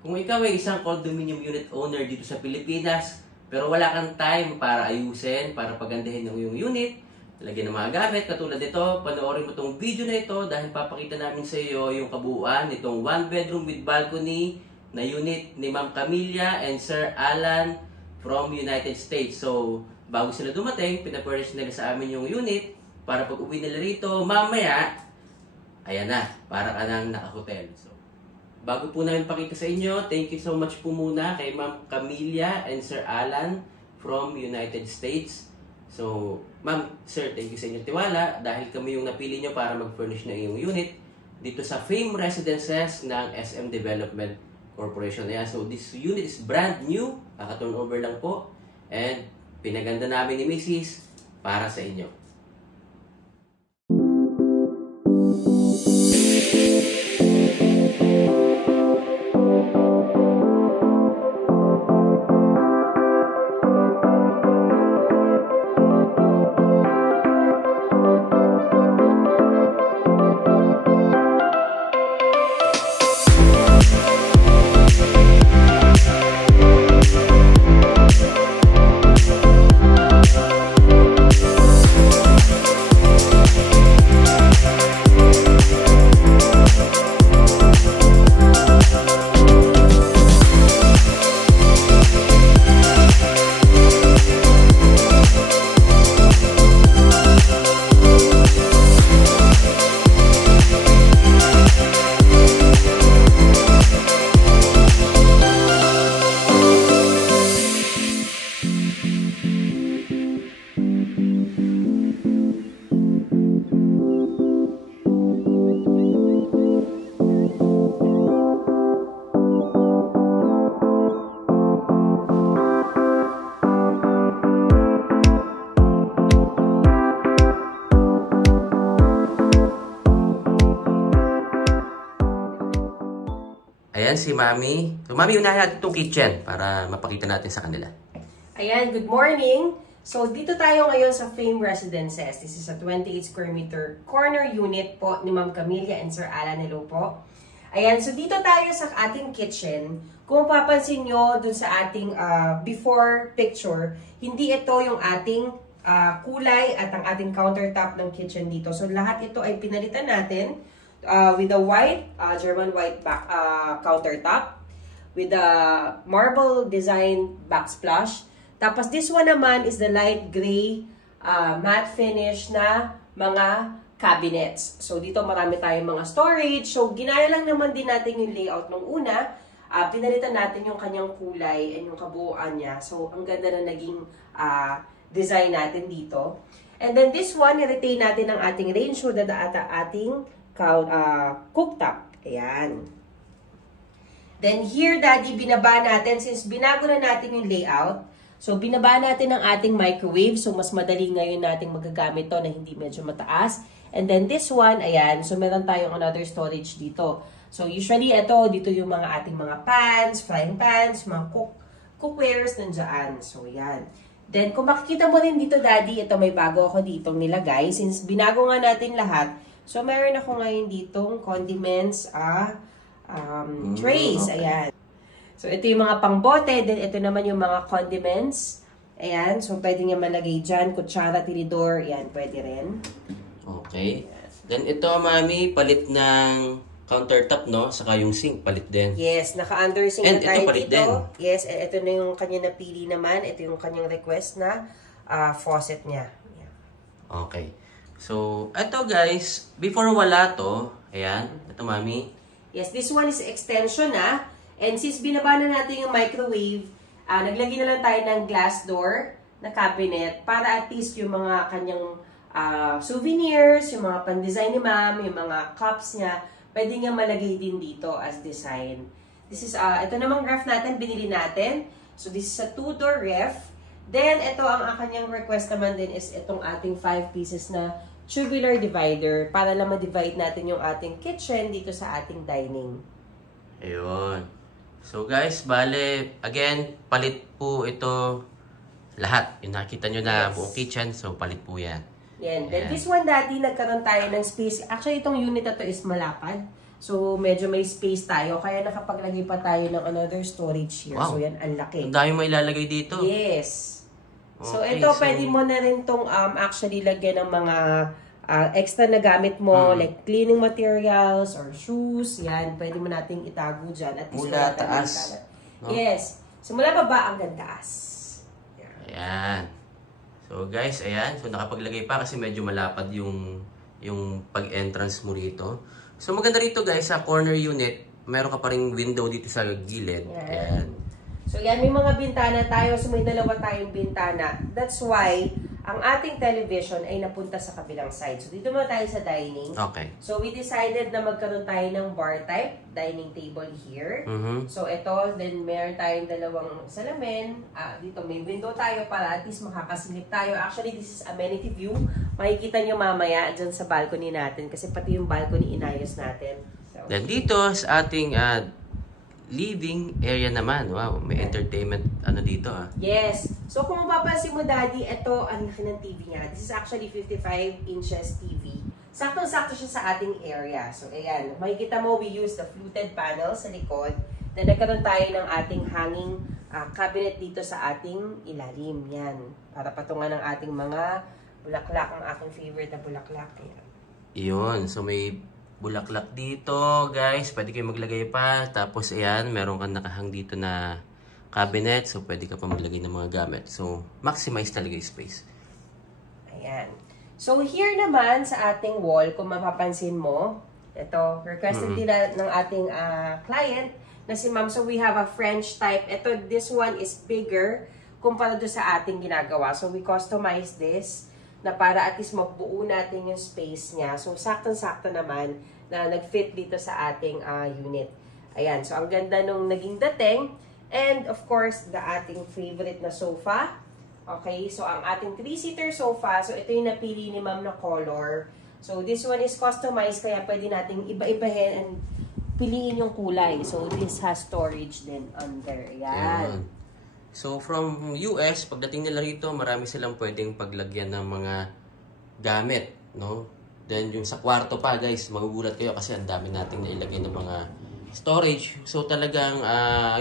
Kung ikaw ay isang condominium unit owner dito sa Pilipinas, pero wala kang time para ayusin, para pagandahin yung iyong unit, lagyan ng mga gamit, katulad nito, panoorin mo itong video na ito dahil papakita namin sa iyo yung kabuuan nitong 1 bedroom with balcony na unit ni Ma'am Camilla and Sir Alan from United States. So, bago sila dumating, pinapurnish nila sa amin yung unit para pag uwi nila rito, mamaya, ayan na, para ka nang naka-hotel. So, bago po namin pakita sa inyo, thank you so much po muna kay Ma'am Camilla and Sir Alan from United States. So, Ma'am, Sir, thank you sa inyong tiwala dahil kami yung napili nyo para mag-furnish na iyong unit dito sa Fame Residences ng SM Development Corporation. Ayan, so this unit is brand new, kaka-turnover lang po, and pinaganda namin ni Mrs. para sa inyo. Ayan si Mami. So, Mami, unahin natin itong kitchen para mapakita natin sa kanila. Ayan, good morning. So, dito tayo ngayon sa Fame Residences. This is a 28 square meter corner unit po ni Ma'am Camilla and Sir Alan. Hello po. Ayan, so dito tayo sa ating kitchen. Kung mapapansin nyo dun sa ating before picture, hindi ito yung ating kulay at ang ating countertop ng kitchen dito. So, lahat ito ay pinalitan natin with a white, German white countertop, with a marble design backsplash. Tapos this one naman is the light gray matte finish na mga cabinets. So dito marami tayong mga storage. So ginaya lang naman din natin yung layout nung una. Pinalitan natin yung kanyang kulay and yung kabuuan niya. So ang ganda na naging design natin dito. And then this one, i-retain natin ang ating range hood at ating cooktop. Ayan. Then here, Daddy, binaba natin, since binago na natin yung layout, so binaba natin ang ating microwave. So mas madali ngayon nating magagamit to na hindi medyo mataas. And then this one, ayan, so meron tayong another storage dito. So usually dito yung mga ating mga pans, frying pans, mga cookwares nandiyan. So ayan. Then kung makikita mo rin dito, Daddy, ito may bago ako ditong nilagay. Since binago nga natin lahat, so, meron ako ngayon ditong condiments, trays. Okay. Ayan. So, ito yung mga pangbote. Then, ito naman yung mga condiments. Ayan. So, pwede nga malagay dyan. Kutsara, tinidor. Ayan, pwede rin. Okay. Then, ito, Mami, palit ng countertop, no? Saka yung sink, palit din. Yes, naka-under sink na tayo palit dito. Din. Yes, and ito na yung kanya napili naman. Ito yung kanyang request na faucet niya. Ayan. Okay. So, ito guys, before wala to, ayan, ito Mami. Yes, this one is extension and since binaba na natin yung microwave, naglagay na lang tayo ng glass door na cabinet para at least yung mga kanyang souvenirs, yung mga pan-design ni Ma'am, yung mga cups niya, pwede nga malagay din dito as design. This is, ito namang ref natin, binili natin. So, this is a 2-door ref. Then, ito ang kanyang request naman din is itong ating 5 pieces na tubular divider para lang ma-divide natin yung ating kitchen dito sa ating dining. Ayun. So guys, bale, again, palit po ito lahat. Yung nakita nyo na buong kitchen, so palit po yan. Yan. Then this one, Daddy, nagkaroon tayo ng space. Actually, itong unit na to is malapad. So, medyo may space tayo. Kaya nakapaglagay pa tayo ng another storage here. Wow. So, yan, ang laki. Ang dami mo ilalagay dito. Yes. So, Okay, ito, pwede mo na rin itong actually lagyan ng mga extra na gamit mo, like cleaning materials or shoes. Yan, pwede mo nating itago dyan. At least Mula wala tayong taas. kalat. No? Yes. So, mula baba hanggang taas. Ayan. So guys, ayan. So nakapaglagay pa kasi medyo malapad yung pag-entrance mo rito. So maganda rito guys, sa corner unit, meron ka pa ring window dito sa gilid. Ayan. So yan, may mga bintana tayo. So may dalawa tayong bintana. That's why ang ating television ay napunta sa kabilang side. So dito muna tayo sa dining. Okay. So we decided na magkaroon tayo ng bar type dining table here. So ito, then meron tayong dalawang salamin. Dito may window tayo para at least makakasilip tayo. Actually, this is amenity view. Makikita nyo mamaya dyan sa balcony natin kasi pati yung balcony inayos natin. So, then dito sa ating living area naman. Wow, may entertainment dito Yes. So kung mapapansin mo, Daddy, ito ang laki ng TV niya. This is actually 55 inches TV. Saktong-sakto siya sa ating area. So ayan, makikita mo, we use the fluted panel sa likod. Then nagkaroon tayo ng ating hanging cabinet dito sa ating ilalim. Yan. Para patungan ng ating mga bulaklak. Ang aking favorite na bulaklak. Ayan. Yun. So may bulaklak dito, guys. Pwede kayo maglagay pa. Tapos, ayan, meron kang nakahang dito na cabinet. So, pwede ka pa maglagay ng mga gamit. So, maximize talaga yung space. Ayan. So, here naman sa ating wall, kung mapapansin mo, ito, requested din ng ating client na si Ma'am. So, we have a French type. Ito, this one is bigger kumpara doon sa ating ginagawa. So, we customize this na para at least mabuo natin yung space niya. So, saktong-sakto naman na nag-fit dito sa ating unit. Ayan. So, ang ganda nung naging dating. And, of course, the ating favorite na sofa. Okay. So, ang ating 3-seater sofa. So, ito yung napili ni Ma'am na color. So, this one is customized. Kaya pwede nating iba-ibahin and piliin yung kulay. So, this has storage din under. Ayan. So, from US, pagdating nila rito, marami silang pwedeng paglagyan ng mga gamit, no? Then, yung sa kwarto pa, guys, magugulat kayo kasi ang dami nating nailagay ng mga storage. So, talagang,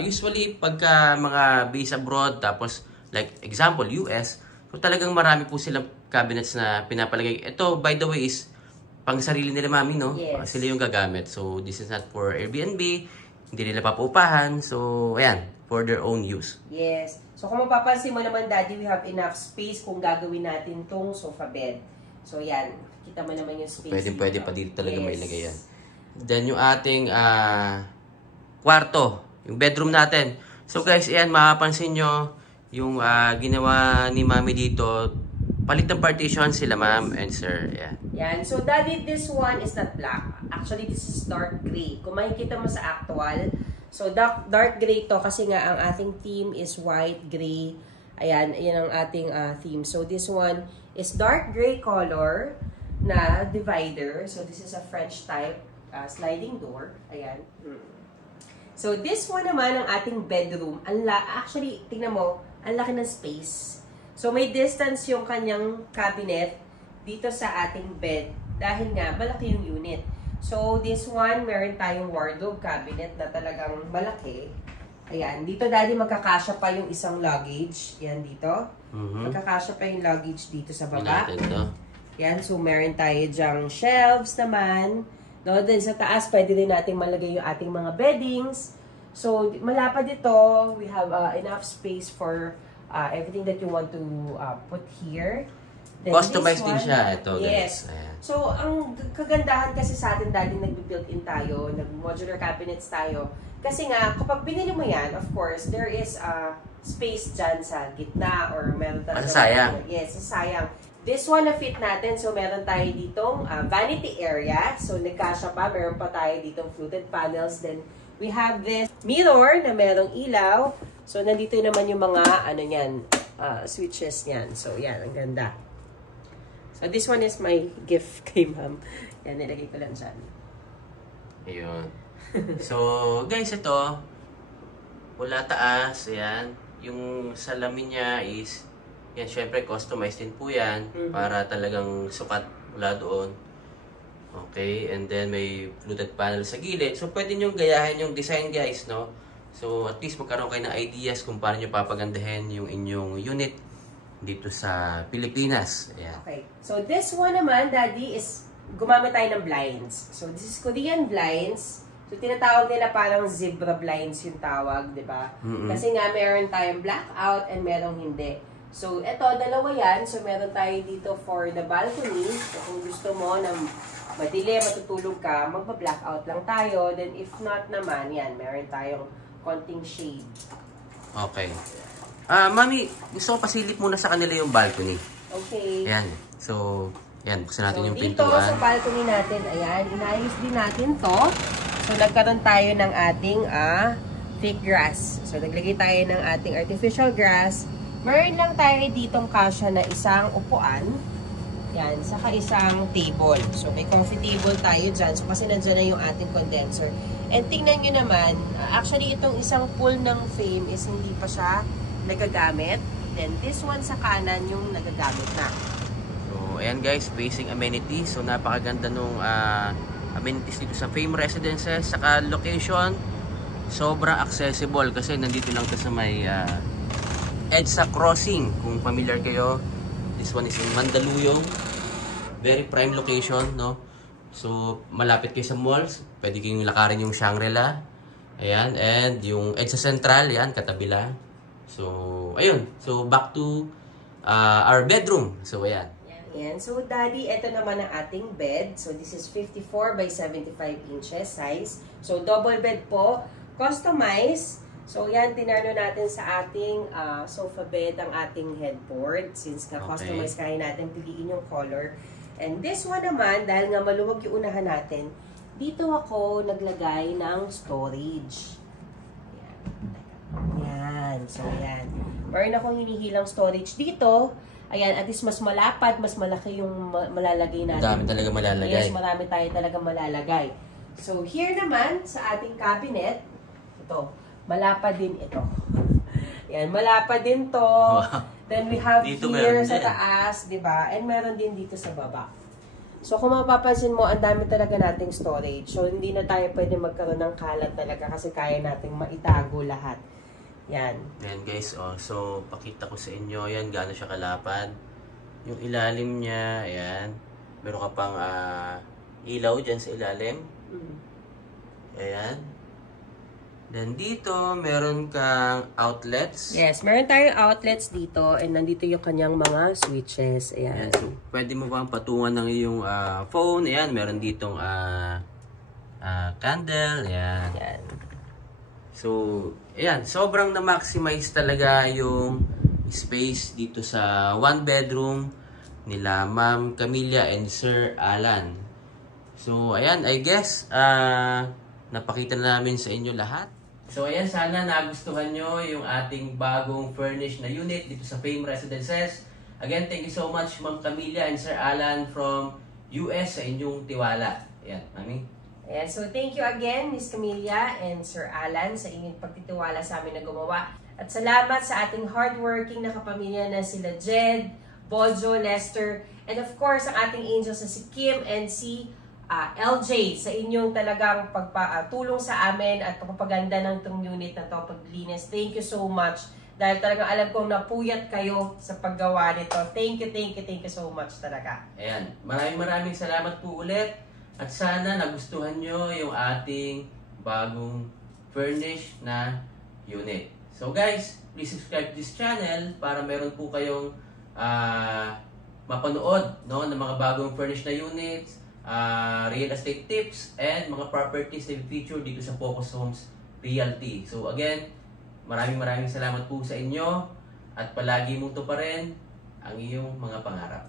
usually, pagka mga base abroad, tapos, like, example, US, so talagang marami po silang cabinets na pinapalagay. Ito, by the way, is pang sarili nila, mami, no? Yes. Sila yung gagamit. So, this is not for Airbnb, hindi nila papaupahan. So, ayan, for their own use. Yes. So, kung mapapansin mo naman, Daddy, we have enough space kung gagawin natin tong sofa bed. So, yan. Kita mo naman yung space dito. Pwede pa dito talaga mailagay yan. Then, yung ating kwarto, yung bedroom natin. So, guys, ayan, mapapansin nyo, yung ginawa ni Mami dito, palit ng partition sila, Ma'am and Sir. Ayan. Yan. So, Daddy, this one is not black. Actually, this is dark gray. Kung makikita mo sa actual, so dark gray to kasi nga ang ating theme is white, gray. Ayan, yan ang ating theme. So, this one is dark gray color na divider. So, this is a French type sliding door. Ayan. So, this one naman ang ating bedroom. Actually, tingnan mo, ang laki ng space. So, may distance yung kanyang cabinet dito sa ating bed dahil nga malaki yung unit. So, this one, meron tayong wardrobe cabinet na talagang malaki. Ayan. Dito, Daddy, magkakasya pa yung isang luggage. Yan dito. Magkakasya pa yung luggage dito sa baba. Yan. So, meron tayo dyang shelves naman. No? Then, sa taas, pwede rin natin malagay yung ating mga beddings. So, malapad dito. We have enough space for everything that you want to put here. Then customized din siya. Ito, yes. guys. Ayan. So, ang kagandahan kasi sa atin, Daddy, nag-built-in tayo, nag-modular cabinets tayo. Kasi nga, kapag binili mo yan, of course, there is space dyan sa gitna or meron talaga. Sayang. Yes, sayang. This one na fit natin, so meron tayo ditong vanity area. So, nagkasya pa, meron pa tayo ditong fluted panels. Then, we have this mirror na merong ilaw. So, nandito naman yung mga, switches niyan. So, yan, ang ganda. So, this one is my gift kay Ma'am. Yan, nilagay ko lang dyan. Ayun. So, guys, ito, mula taas, ayan, yung salamin niya is, yan, syempre, customized din po yan, para talagang sukat mula doon. Okay, and then may fluted panel sa gilid. So, pwede nyo gayahin yung design, guys, no? So, at least magkaroon kayo ng ideas kung paano nyo papagandahin yung inyong unit dito sa Pilipinas. Ayan. Okay. So, this one naman, Daddy, is gumamit tayo ng blinds. So, this is Korean blinds. So, tinatawag nila parang zebra blinds yung tawag, di ba? Kasi nga, meron tayong blackout and merong hindi. So, eto, dalawa yan. So, meron tayo dito for the balcony. So, kung gusto mo na madilim, matutulog ka, magpa-blackout lang tayo. Then, if not naman, yan, meron tayong konting shade. Okay. Mami, gusto ko pasilip muna sa kanila yung balcony. Okay. Ayan. So, yan. Buksan natin yung dito, pintuan. sa balcony natin, ayan, inayos din natin to. So, nagkaroon tayo ng ating fake grass. So, naglagay tayo ng ating artificial grass. Meron lang tayo ditong kasya na isang upuan. Yan, saka isang table. So, may coffee table tayo dyan. So, kasi nandyan na yung ating condenser. And tingnan nyo naman, actually, itong isang pool ng frame is hindi pa siya nagagamit. Then, this one sa kanan yung nagagamit na. So, ayan guys, basic amenities. So, napakaganda nung amenities dito sa Fame Residences. Saka location, sobrang accessible kasi nandito lang ito sa may EDSA Crossing. Kung familiar kayo, this one is in Mandaluyong. Very prime location, no? So, malapit kayo sa malls. Pwede kayong lakarin yung Shangri-La. Ayan, and yung EDSA Central, yan, katabi lang. So, ayun. So, back to our bedroom. So, ayan. Ayan. So, Daddy, ito naman ang ating bed. So, this is 54 by 75 inches size. So, double bed po. Customized. So, yan, tinano natin sa ating sofa bed ang ating headboard. Since ka-customize kaya natin piliin yung color. And this one naman, dahil nga maluwag yung unahan natin, dito ako naglagay ng storage. Ayan. So, ayan. Meron akong hinihilang storage dito. Ayan, at least mas malapad, mas malaki yung malalagay natin. Marami talaga malalagay. Yes, marami tayo talaga malalagay. So, here naman, sa ating cabinet, ito, malapad din ito. Ayan, malapad din to. Wow. Then, we have dito here sa taas, di ba? And meron din dito sa baba. So, kung mapapansin mo, ang dami talaga nating storage. So, hindi na tayo pwede magkaroon ng kalat talaga kasi kaya nating maitago lahat. Yan. Yan guys, oh. So, pakita ko sa inyo, yan, gaano siya kalapad. Yung ilalim niya, ayan. Meron ka pang ilaw dyan sa ilalim. Ayan. Then dito, meron kang outlets. Yes, meron tayong outlets dito and nandito yung kanyang mga switches. Ayan. So, pwede mo bang patungan ng iyong phone. Ayan, meron ditong candle. Ayan. Ayan. So, ayan, sobrang na-maximize talaga yung space dito sa one bedroom nila Ma'am Camilla and Sir Alan. So, ayan, I guess, napakita na namin sa inyo lahat. So, ayan, sana nagustuhan nyo yung ating bagong furnished na unit dito sa Fame Residences. Again, thank you so much Ma'am Camilla and Sir Alan from US sa inyong tiwala. Ayan, Mami. Ayan, so thank you again, Miss Camilla and Sir Alan, sa inyong pagtitiwala sa amin na gumawa. At salamat sa ating hardworking na kapamilya na sila Jed, Bojo, Lester, and of course, ang ating angels na si Kim and si LJ sa inyong talagang pagpatulong sa amin at pagpapaganda ng itong unit na to, paglinis. Thank you so much. Dahil talagang alam kong napuyat kayo sa paggawa nito. Thank you so much talaga. Ayan, maraming salamat po ulit. At sana nagustuhan nyo yung ating bagong furnished na unit. So guys, please subscribe to this channel para meron po kayong mapanood, no, ng mga bagong furnished na units, real estate tips, and mga properties na feature dito sa Focus Homes Realty. So again, maraming salamat po sa inyo at palagi mong tuparin ang iyong mga pangarap.